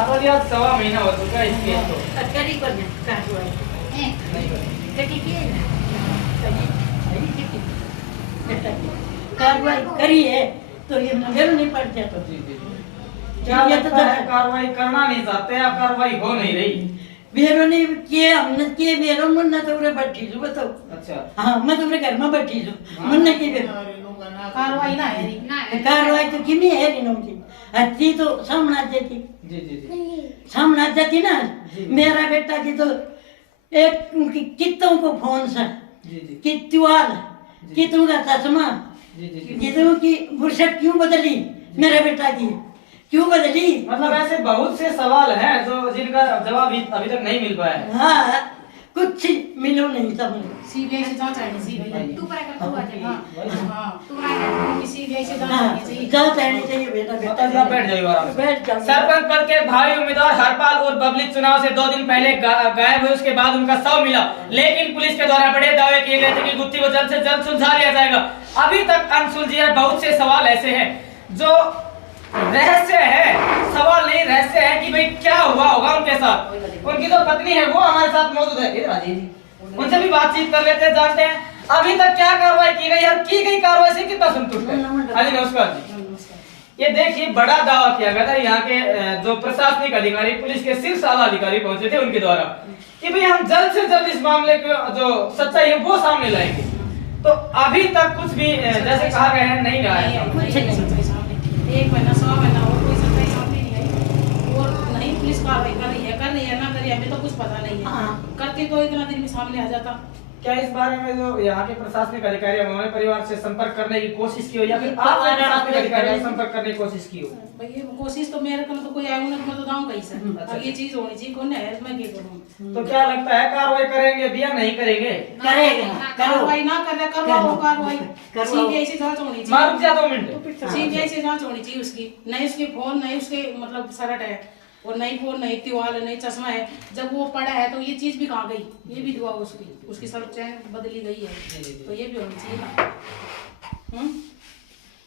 और यार 1.25 महीना हो चुका है इस केस को। करी कर दे कार्रवाई नहीं करी। कटी की है कार्रवाई करी है तो ये मगर नहीं पड़ जाता। जी जी जी। क्या लगता है कार्रवाई करना नहीं चाहते या कार्रवाई हो नहीं रही? बेरो ने किए हमने किए बेरो मुन्ना तो उरे बैठी जो बताओ। अच्छा हाँ मैं तो उरे घर में बैठी जो मुन्ना की बेरो कार्रवाई ना है री कार्रवाई तो किमी है री नौकी अच्छी तो सामने जाती जी जी जी सामने जाती ना जी। मेरा बेटा की तो एक कितों को फोन सा जी जी कितुआल जी। कितों का चश्मा जी जी जी। कितों की बुरशट क्यों बदली मेरे बेटा की क्यों बदली मतलब ऐसे बहुत से सवाल हैं जो जिनका जवाब अभी तक नहीं मिल पाया है। हाँ कुछ मिलो नहीं सब सीबीआई से जांच आनी चाहिए। तू पर कर तू आ जा। हां तू आ सीबीआई से जांच हाँ आनी चाहिए। जांच आनी चाहिए बेटा बेटा मतलब आप बैठ जाइए आराम से। बैठ जाओ सरपंच पद के भावी उम्मीदवार हरपाल और बबली चुनाव से 2 दिन पहले गायब हुए, उसके बाद उनका शव मिला, लेकिन पुलिस के द्वारा बड़े दावे किए गए थे कि गुत्थी को जल्द से जल्द सुलझा लिया जाएगा। अभी तक अनसुलझे हैं बहुत से सवाल ऐसे हैं जो रहस्य है, सवाल नहीं रहस्य है कि भाई क्या हुआ होगा उनके साथ। उनकी जो पत्नी है वो हमारे साथ मौजूद है, इधर आ जाइए, उनसे भी बातचीत कर लेते हैं, जानते हैं अभी तक क्या कार्रवाई की गई और की गई कार्रवाई से कितना संतुष्ट है। हाँ जी नमस्कार जी। ये देखिए बड़ा दावा किया गया था यहाँ के जो प्रशासनिक अधिकारी, पुलिस के शीर्ष आला अधिकारी पहुंचे थे उनके द्वारा कि भाई हम जल्द से जल्द इस मामले को जो सच्चाई है वो सामने लाएंगे। तो अभी तक कुछ भी जैसे कहा गया है नहीं रहा है। एक महीना 100 महीना और कोई सच्चाई सामने नहीं आई और नहीं पुलिस कार्रवाई कर रही है ना कर रही है, हमें तो कुछ पता नहीं है। करती तो इतना दिन में सामने आ जाता। क्या इस बारे में जो यहाँ के प्रशासनिक अधिकारी हैं उन्होंने परिवार से संपर्क करने की कोशिश की हो या फिर आपने प्रशासनिक अधिकारियों से संपर्क करने की कोशिश की हो? भाई कोशिश तो मेरे को तो कोई आया उन्हें मैं तो दाऊं कहीं से। अब ये चीज होनी चाहिए, कौन है मैं क्या करूं? तो क्या लगता है कार्रवाई करेंगे या नहीं करेंगे? करेगा कार्रवाई ना करे करवाओ कार्रवाई। सीबीआई से जांच होनी चाहिए। मार जा 2 मिनट। सीबीआई से जांच होनी चाहिए उसकी, नहीं उसके फोन नहीं उसके मतलब शर्ट है और नहीं फोन नहीं तिवाल है नहीं चश्मा है। जब वो पड़ा है तो ये चीज भी कहाँ गई, ये भी दुआ उसकी शर्ट चैन बदली गई है तो ये भी होनी चाहिए ना।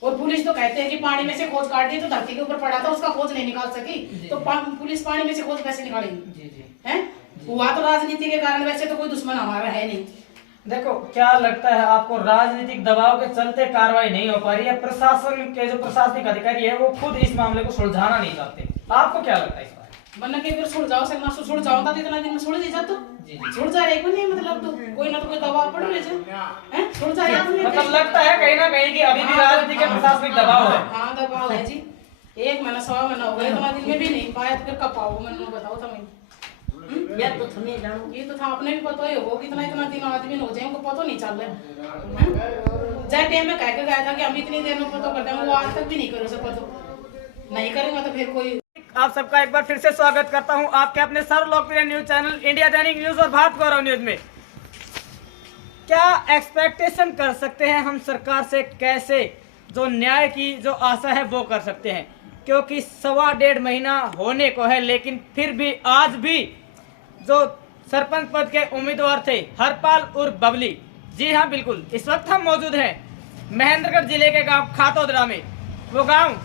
और पुलिस तो कहते हैं कि पानी में से खोज काट दी तो धरती के ऊपर पड़ा था उसका खोज नहीं निकाल सकी, तो पुलिस पानी में से खोज कैसे निकालेगी? हैं हुआ तो राजनीति के कारण, वैसे तो कोई दुश्मन हमारा है नहीं। देखो क्या लगता है आपको, राजनीतिक दबाव के चलते कार्रवाई नहीं हो पा रही है, प्रशासन के जो प्रशासनिक अधिकारी है वो खुद इस मामले को सुलझाना नहीं चाहते, आपको क्या लगता है इस बारे में? वरना के फिर सुलझाओ से ना सुलझाओ तो इतना दिन में सुलझ जाता। सुलझा रहे को नहीं मतलब तो कोई ना तो कोई दबाव पड़ रहे हैं सुलझा या मतलब लगता है कहीं ना कहीं कि अभी भी राजनीति के प्रशासनिक दबाव है। हाँ दबाव है जी। 1 महीना 100 महीना हो गया, इतना दिन में भी नहीं पाया तो फिर कब पाओगे मैंने बताओ तो मैं या तो तुम्हें जानो ये तो था अपने भी पता ही होगा कितना इतना दिन आदमी हो जाए उनको पता नहीं चल रहा। जय टाइम में कह के गया था कि हम इतनी देर में पता करते हैं, वो आज तक भी नहीं करो सको तो नहीं करेंगे तो फिर कोई। आप सबका एक बार फिर से स्वागत करता हूं आपके अपने सर्व लोकप्रिय न्यूज चैनल इंडिया दैनिक न्यूज और भारत गौरव न्यूज में। क्या एक्सपेक्टेशन कर सकते हैं हम सरकार से, कैसे जो न्याय की जो आशा है वो कर सकते हैं, क्योंकि 1.25 महीना होने को है, लेकिन फिर भी आज भी जो सरपंच पद के उम्मीदवार थे हरपाल और बबली, जी हाँ बिल्कुल इस वक्त हम मौजूद हैं महेंद्रगढ़ जिले के गांव खातोदरा में, वो गांव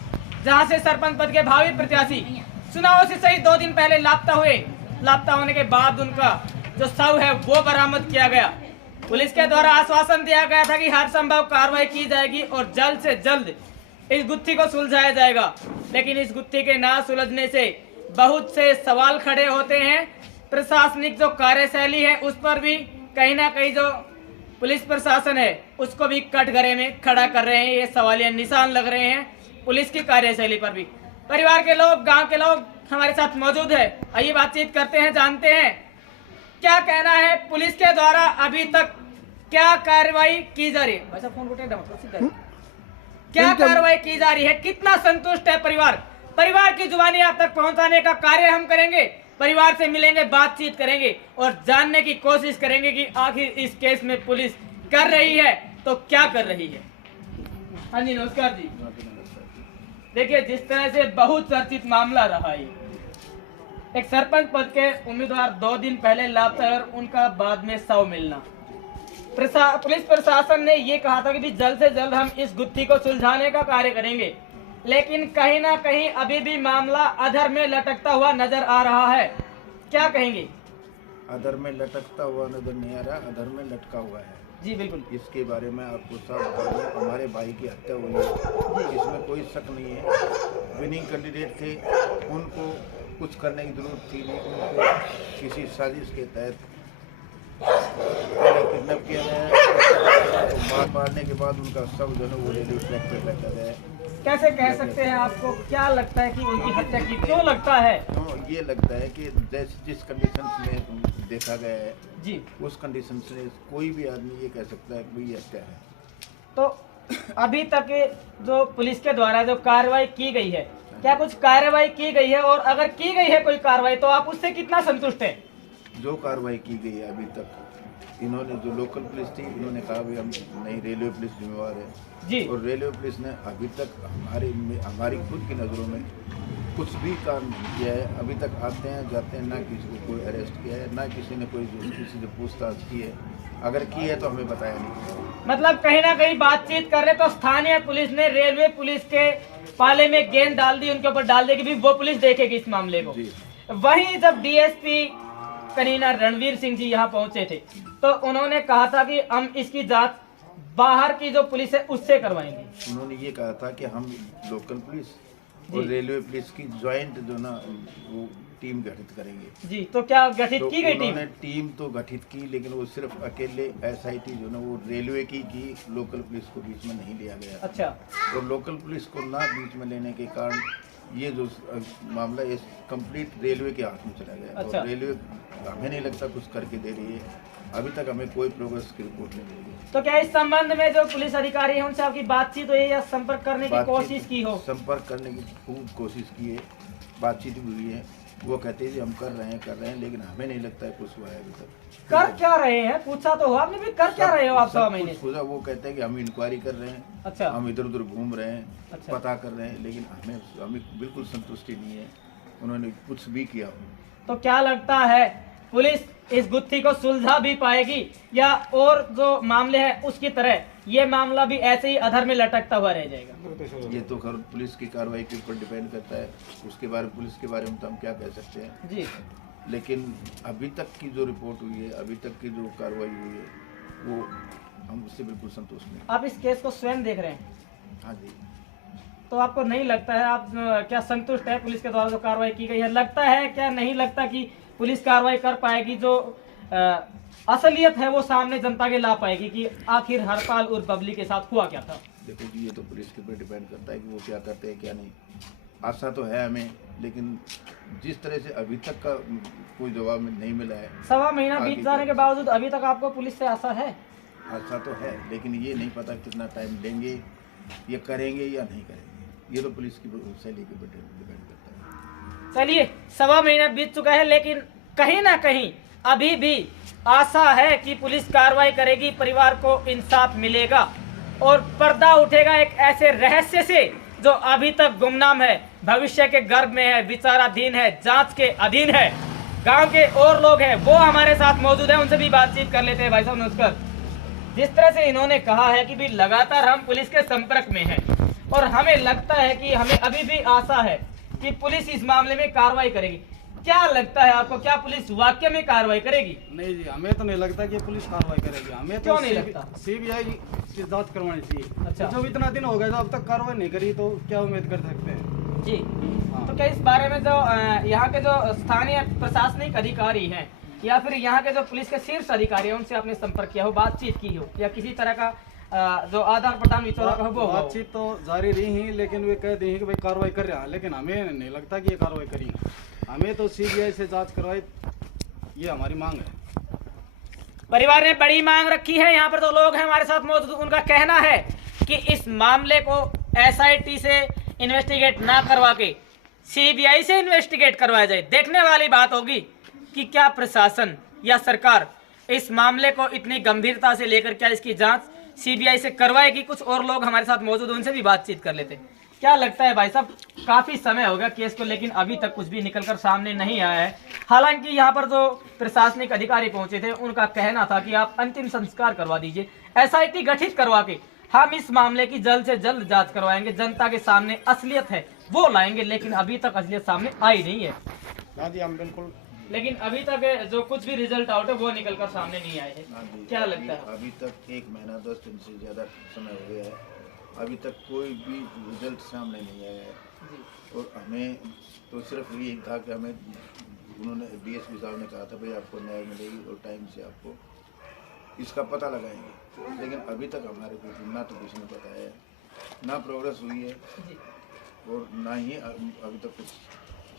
जहां से सरपंच पद के भावी प्रत्याशी चुनाव से सही 2 दिन पहले लापता होने के बाद उनका जो शव है वो बरामद किया गया। पुलिस के द्वारा आश्वासन दिया गया था कि हर संभव कार्रवाई की जाएगी और जल्द से जल्द इस गुत्थी को सुलझाया जाएगा, लेकिन इस गुत्थी के ना सुलझने से बहुत से सवाल खड़े होते हैं। प्रशासनिक जो कार्यशैली है उस पर भी कहीं ना कहीं जो पुलिस प्रशासन है उसको भी कटघरे में खड़ा कर रहे हैं, ये सवालिया निशान लग रहे हैं पुलिस की कार्यशैली पर भी। परिवार के लोग, गांव के लोग हमारे साथ मौजूद है, आइए बातचीत करते हैं, जानते हैं क्या कहना है पुलिस के द्वारा अभी तक क्या कार्रवाई की जा रही है। वैसा फोन क्या कार्रवाई की जा रही है, कितना संतुष्ट है परिवार की जुबानी आप तक पहुंचाने का कार्य हम करेंगे, परिवार से मिलेंगे, बातचीत करेंगे और जानने की कोशिश करेंगे कि आखिर इस केस में पुलिस कर रही है तो क्या कर रही है। हाँ जी नमस्कार जी। देखिए जिस तरह से बहुत चर्चित मामला रहा है, एक सरपंच पद के उम्मीदवार 2 दिन पहले लापता और उनका बाद में शव मिलना, पुलिस प्रशासन ने ये कहा था कि जल्द से जल्द हम इस गुत्थी को सुलझाने का कार्य करेंगे, लेकिन कहीं ना कहीं अभी भी मामला अधर में लटकता हुआ नजर आ रहा है, क्या कहेंगे? अधर में लटकता हुआ नजर नहीं आ रहा, अधर में लटका हुआ है। जी बिल्कुल। इसके बारे में आपको सब बता दूं, हमारे भाई की हत्या हुई है, इसमें कोई शक नहीं है। विनिंग कैंडिडेट थे, उनको कुछ करने की जरूरत थी नहीं, उनको किसी साजिश के तहत पहले किडनैप किया गया, तो मारने के बाद उनका सब जो है वो रेलवे ट्रैक पर रखा गया है। कैसे कह सकते हैं, आपको क्या लगता है कि उनकी हत्या की? क्यों लगता है? तो ये लगता है कि जैसे जिस कंडीशन में देखा गया है जी, उस कंडीशन से कोई भी आदमी ये कह सकता है कि ये हत्या है। तो अभी तक जो पुलिस के द्वारा जो कार्रवाई की गई है, क्या कुछ कार्रवाई की गई है? और अगर की गई है कोई कार्रवाई तो आप उससे कितना संतुष्ट हैं? जो कार्रवाई की गई है अभी तक, इन्होंने जो लोकल पुलिस थी, इन्होंने कहा भी हम नहीं, रेलवे पुलिस जिम्मेवार है जी, और रेलवे पुलिस ने अभी तक हमारी खुद की नज़रों में कुछ भी काम नहीं किया है। अभी तक आते हैं जाते हैं, ना किसी को कोई अरेस्ट किया है, ना किसी ने कोई किसी से पूछताछ की है, अगर की है तो हमें बताया नहीं। मतलब कहीं ना कहीं बातचीत कर रहे तो स्थानीय पुलिस ने रेलवे पुलिस के पाले में गेंद डाल दी, उनके ऊपर डाल दी कि भी वो पुलिस देखेगी इस मामले को। जी। वहीं जब डीएसपी कनीना रणवीर सिंह जी यहाँ पहुंचे थे तो उन्होंने कहा था कि हम इसकी जांच बाहर की जो पुलिस है उससे करवाएंगे। उन्होंने ये कहा था कि हम लोकल पुलिस और रेलवे पुलिस की ज्वाइंट जो ना वो टीम गठित करेंगे। जी, तो क्या गठित तो की गई टीम? उन्होंने टीम तो गठित की, लेकिन वो सिर्फ अकेले एसआईटी जो ना वो रेलवे की लोकल पुलिस को बीच में नहीं लिया गया। अच्छा, और लोकल पुलिस को ना बीच में लेने के कारण ये जो मामला इस कंप्लीट रेलवे के हाथ में चला गया। अच्छा। और रेलवे हमें नहीं लगता कुछ करके दे रही है, अभी तक हमें कोई प्रोग्रेस की रिपोर्ट नहीं मिली। तो क्या इस संबंध में जो पुलिस अधिकारी है उनसे आपकी बातचीत हुई या संपर्क करने की कोशिश की हो? संपर्क करने की खूब कोशिश की है, बातचीत भी हुई है। वो कहते हैं जी हम कर रहे हैं, लेकिन हमें नहीं लगता है कुछ हुआ है अभी तक। कर क्या रहे हैं? पूछा तो हो आपने भी, कर क्या रहे हो आप 6 महीने से? वो कहते हैं कि हम इंक्वायरी कर रहे हैं, अच्छा, हम इधर उधर घूम रहे हैं, अच्छा। पता कर रहे हैं, लेकिन हमें बिल्कुल संतुष्टि नहीं है उन्होंने कुछ भी किया हो। तो क्या लगता है पुलिस इस गुत्थी को सुलझा भी पाएगी या और जो मामले हैं उसकी तरह ये मामला भी ऐसे ही अधर में लटकता हुआ रह जाएगा? ये तो खैर पुलिस की कार्रवाई के ऊपर डिपेंड करता है, उसके बारे में पुलिस के बारे में तो हम क्या कह सकते हैं जी, लेकिन अभी तक की जो रिपोर्ट हुई है, अभी तक की जो कार्रवाई हुई है, वो हम उससे बिल्कुल संतुष्ट नहीं। आप इस केस को स्वयं देख रहे हैं, हाँ जी। तो आपको नहीं लगता है, आप क्या संतुष्ट है पुलिस के द्वारा जो कार्रवाई की गई है? लगता है क्या नहीं लगता कि पुलिस कार्रवाई कर पाएगी, जो असलियत है वो सामने जनता के ला पाएगी कि आखिर हरपाल और बबली के साथ हुआ क्या था? देखो जी, ये तो पुलिस के ऊपर डिपेंड करता है कि वो क्या करते हैं क्या नहीं। आशा तो है हमें, लेकिन जिस तरह से अभी तक का कोई जवाब नहीं मिला है। 1.25 महीना बीत जाने के बावजूद अभी तक आपको पुलिस से आशा है? आशा तो है, लेकिन ये नहीं पता कितना टाइम देंगे, ये करेंगे या नहीं करेंगे। ये तो पुलिस की शैली के ऊपर डिपेंड करता है। चलिए, 1.25 महीना बीत चुका है, लेकिन कहीं ना कहीं अभी भी आशा है कि पुलिस कार्रवाई करेगी, परिवार को इंसाफ मिलेगा और पर्दा उठेगा एक ऐसे रहस्य से जो अभी तक गुमनाम है, भविष्य के गर्भ में है, विचाराधीन है, जांच के अधीन है। गांव के और लोग हैं वो हमारे साथ मौजूद है, उनसे भी बातचीत कर लेते हैं। भाई साहब नमस्कार। जिस तरह से इन्होंने कहा है कि भी लगातार हम पुलिस के संपर्क में हैं और हमें लगता है कि हमें अभी भी आशा है कि पुलिस इस मामले में कार्रवाई करेगी, क्या लगता है आपको, क्या पुलिस वाकई में कार्रवाई करेगी? नहीं जी, हमें तो नहीं लगता कि पुलिस कार्रवाई करेगी। हमें क्यों तो नहीं लगता? सीबीआई की जांच करवानी चाहिए। अच्छा। जब इतना दिन हो गया तो अब तक कार्रवाई नहीं करी तो क्या उम्मीद कर सकते हैं? जी, हाँ। तो क्या इस बारे में जो यहाँ के जो स्थानीय प्रशासनिक अधिकारी हैं या फिर यहाँ के जो पुलिस के शीर्ष अधिकारी हैं उनसे आपने संपर्क किया हो, बातचीत की हो या किसी तरह का जो आदान प्रदान विचारों का हो? बातचीत तो जारी रही ही, लेकिन वे कह दी कि भाई कार्रवाई कर रहे हैं, लेकिन हमें नहीं लगता कि ये कार्रवाई करेंगे। हमें तो सीबीआई से जांच करवाई, ये हमारी मांग है। परिवार ने बड़ी मांग रखी है। यहाँ पर तो लोग हैं हमारे साथ मौजूद, उनका कहना है कि इस मामले को एसआईटी से इन्वेस्टिगेट ना करवा के सीबीआई से इन्वेस्टिगेट करवाया जाए। देखने वाली बात होगी कि क्या प्रशासन या सरकार इस मामले को इतनी गंभीरता से लेकर क्या इसकी जांच सीबीआई से करवाएगी। कुछ और लोग हमारे साथ मौजूद, उनसे भी बातचीत कर लेते हैं। क्या लगता है भाई साहब, काफी समय हो गया केस को, लेकिन अभी तक कुछ भी निकलकर सामने नहीं आया है। हालांकि यहाँ पर जो प्रशासनिक अधिकारी पहुंचे थे उनका कहना था कि आप अंतिम संस्कार करवा दीजिए, एसआईटी गठित करवा के हम इस मामले की जल्द से जल्द जांच करवाएंगे, जनता के सामने असलियत है वो लाएंगे, लेकिन अभी तक असलियत सामने आई नहीं है। हाँ जी, हम बिल्कुल। लेकिन अभी तक जो कुछ भी रिजल्ट आउट है वो निकल कर सामने नहीं आए हाँ जी, हैं। क्या लगता है? अभी तक 1 महीना 10 दिन से ज़्यादा समय हो गया है, अभी तक कोई भी रिजल्ट सामने नहीं आया है। और हमें तो सिर्फ यही था कि हमें उन्होंने DSP साहब ने कहा था भाई आपको न्याय मिलेगी और टाइम से आपको इसका पता लगाएंगे, लेकिन अभी तक हमारे को ना तो किसी ने बताया है, ना प्रोग्रेस हुई है और ना ही अभी तक कुछ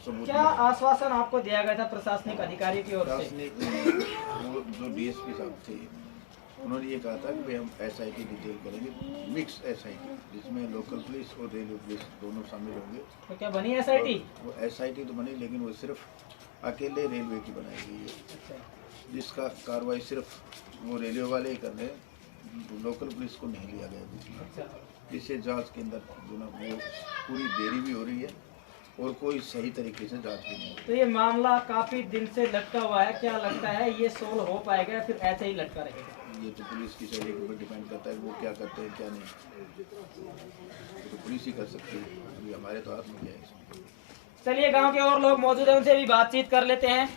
सबूत। क्या आश्वासन आपको दिया गया था प्रशासनिक अधिकारी की ओर से? वो जो DSP साहब थे उन्होंने ये कहा था कि भाई हम SIT डिटेल करेंगे, मिक्स SIT जिसमें लोकल पुलिस और रेलवे पुलिस दोनों शामिल होंगे। तो क्या बनी SIT? वो SIT तो बनी, लेकिन वो सिर्फ अकेले रेलवे की बनाई गई है, जिसका कार्रवाई सिर्फ वो रेलवे वाले ही कर रहे हैं, लोकल पुलिस को नहीं लिया गया जिसमें, जिससे जांच के अंदर जो ना वो पूरी देरी भी हो रही है और कोई सही तरीके से जांच भी नहीं हो रही। तो ये मामला काफी दिन से लटका हुआ है, क्या लगता है ये सोल्व हो पाएगा या फिर ऐसे ही लटका रहेगा? ये तो पुलिस की शैली के ऊपर डिपेंड करता है वो क्या करते हैं क्या नहीं, तो पुलिस ही कर सकती है, अभी हमारे तो हाथ में क्या है इसमें। चलिए गांव के और लोग मौजूद हैं, उनसे भी बातचीत कर लेते हैं।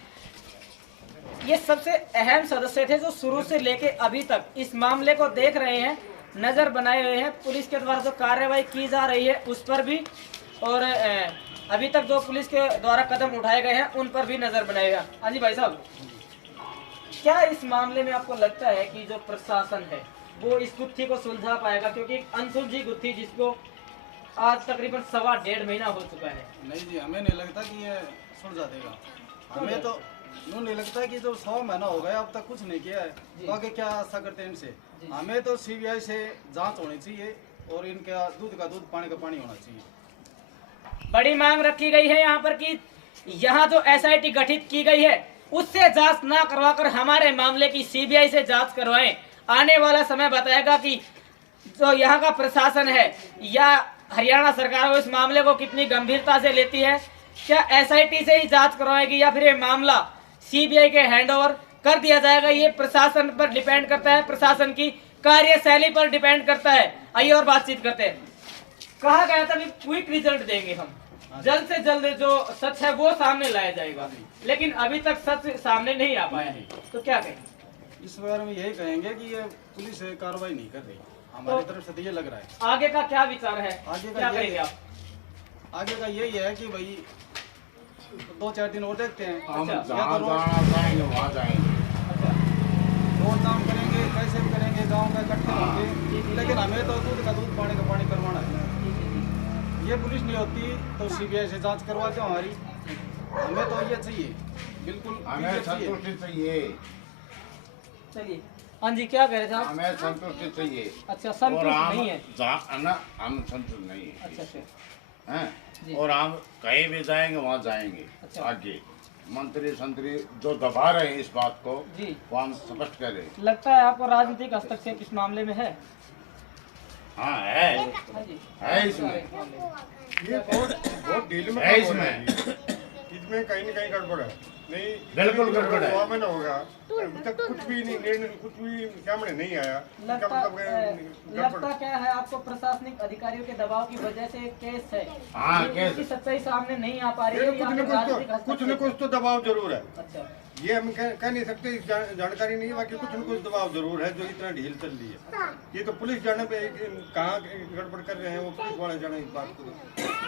ये सबसे अहम सदस्य थे जो शुरू से लेके अभी तक इस मामले को देख रहे हैं, नजर बनाए हुए हैं, पुलिस के द्वारा जो कार्रवाई की जा रही है उस पर भी, और अभी तक जो पुलिस के द्वारा कदम उठाए गए हैं उन पर भी नजर बनाए हुए हैं। हाँ जी भाई साहब, क्या इस मामले में आपको लगता है कि जो प्रशासन है वो इस गुत्थी को सुलझा पाएगा? क्योंकि एक अनसुलझी गुत्थी जिसको आज तकरीबन 1.5 महीना हो चुका है। नहीं जी, हमें नहीं लगता कि ये सुलझा देगा। हमें तो यूँ नहीं लगता कि जो 100 महीना हो गया अब तक कुछ नहीं किया है, तो आगे क्या आशा करते हैं इनसे? हमें तो CBI से जांच होनी चाहिए और इनका दूध का दूध पानी का पानी होना चाहिए। बड़ी मांग रखी गई है यहाँ पर कि यहाँ जो SIT गठित की गई है उससे जांच ना करवाकर हमारे मामले की CBI से जांच करवाएं। आने वाला समय बताएगा कि जो यहाँ का प्रशासन है या हरियाणा सरकार वो इस मामले को कितनी गंभीरता से लेती है। क्या SIT से ही जांच करवाएगी या फिर ये मामला CBI के हैंडओवर कर दिया जाएगा? ये प्रशासन पर डिपेंड करता है, प्रशासन की कार्यशैली पर डिपेंड करता है। आइए और बातचीत करते हैं। कहा गया था कि क्विक रिजल्ट देंगे हम, जल्द से जल्द जो सच है वो सामने लाया जाएगा, लेकिन अभी तक सच सामने नहीं आ पाया है, तो क्या कहें? इस बारे में यही कहेंगे कि ये पुलिस कार्रवाई नहीं कर रही, हमारी तरफ से तो ये लग रहा है। आगे का क्या विचार है? आगे क्या का करेंगे आप? आगे का यही है कि भाई 2-4 दिन और देखते हैं, हम अच्छा, जहाँ जाएंगे वहाँ जाएंगे, अच्छा, रोड काम करेंगे, कैसे भी करेंगे, गाँव का इकट्ठे होंगे, लेकिन हमें तो दूध का दूध पानी का पानी करवाना है। ये पुलिस नहीं होती तो CBI से जांच करवाते हमारी, हमें तो ये चाहिए, बिल्कुल हमें संतुष्टि चाहिए, चलिए। हाँ जी, क्या कह रहे थे आप? हमें संतुष्टि चाहिए। अच्छा, और संतुष्ट हम नहीं है? हम संतुष्ट नहीं है। अच्छा अच्छा, जी। हैं, और हम कहीं भी जाएंगे वहाँ जाएंगे। अच्छा। आगे मंत्री संतरी जो दबा रहे हैं इस बात को, जी। वो हम स्पष्ट करें। लगता है आपको राजनीतिक हस्तक्षेप इस मामले में है? हाँ है, हाँ जी, है इसमें, ये बहुत ढील में है काम हो रहा इसमें। है। इसमें कहीं न कहीं गड़बड़ है। नहीं, बिल्कुल गड़बड़ है। 100 महीना होगा, अभी तक कुछ भी नहीं, निर्णय कुछ भी सामने नहीं आया। इसका मतलब गड़बड़। लगता क्या है आपको प्रशासनिक अधिकारियों के दबाव की वजह से केस है? हाँ, ये केस। इसकी सच्चाई सामने नहीं आ पा रही ये है या फिर राजनीतिक कुछ न हस्तक्षेप? कुछ तो दबाव जरूर है। अच्छा, ये हम कह नहीं सकते, इस जानकारी नहीं है, बाकी कुछ न कुछ दबाव जरूर है जो इतना ढील चल रही है। ये तो पुलिस जाने पे कहाँ गड़बड़ कर रहे हैं वो पुलिस वाले जाने इस बात को,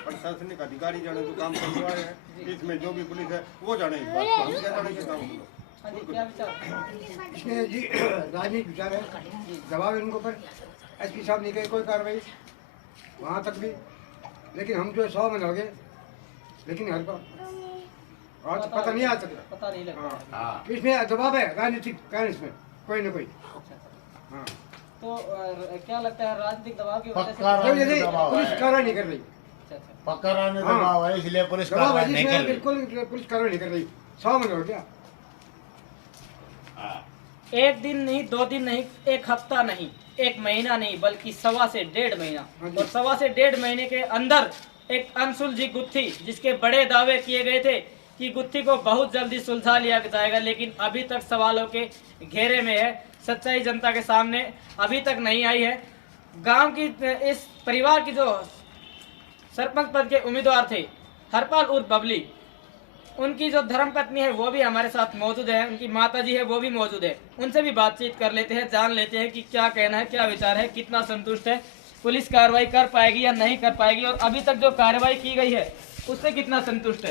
प्रशासनिक अधिकारी जाने जो काम करने वाले हैं इसमें जो भी पुलिस है वो जाने इस बात को, हम क्या जाने के काम को। हाँ जी, क्या विचार? इसमें जी राजनीतिक विचार है, दबाव इनके ऊपर। SP साहब नहीं गए कोई कार्रवाई वहाँ तक भी, लेकिन हम जो 100 में लग गए, लेकिन हर आज पता नहीं आ सकता। पता नहीं लगता है। हाँ, इसमें दबाव है राजनीतिक कारण, इसमें कोई ना कोई। हाँ, तो क्या लगता है राजनीतिक दबाव की वजह से? पक्का कोई नहीं, दबाव पुलिस है। कार्रवाई नहीं कर रही। अच्छा अच्छा, पक्का रहने हाँ। दबाव है, इसलिए पुलिस दबाव है कार्रवाई नहीं जिसमें कर रही। बिल्कुल पुलिस कार्रवाई नहीं कर रही। 100 में हो गया। हाँ। एक दिन नहीं, 2 दिन नहीं, एक हफ्ता नहीं, 1 महीना नहीं, बल्कि 1.25 से 1.5 महीना, हाँ जी। और 1.25 से 1.5 महीने के अंदर एक अनसुलझी गुत्थी, जिसके बड़े दावे किए गए थे कि गुत्थी को बहुत जल्दी सुलझा लिया जाएगा, लेकिन अभी तक सवालों के घेरे में है। सच्चाई जनता के सामने अभी तक नहीं आई है। गांव की इस परिवार की जो सरपंच पद के उम्मीदवार थे हरपाल उर्फ बबली, उनकी जो धर्मपत्नी है वो भी हमारे साथ मौजूद है, उनकी माता जी है वो भी मौजूद है। उनसे भी बातचीत कर लेते हैं, जान लेते हैं कि क्या कहना है, क्या विचार है, कितना संतुष्ट है, पुलिस कार्रवाई कर पाएगी या नहीं कर पाएगी, और अभी तक जो कार्रवाई की गई है उससे कितना संतुष्ट है।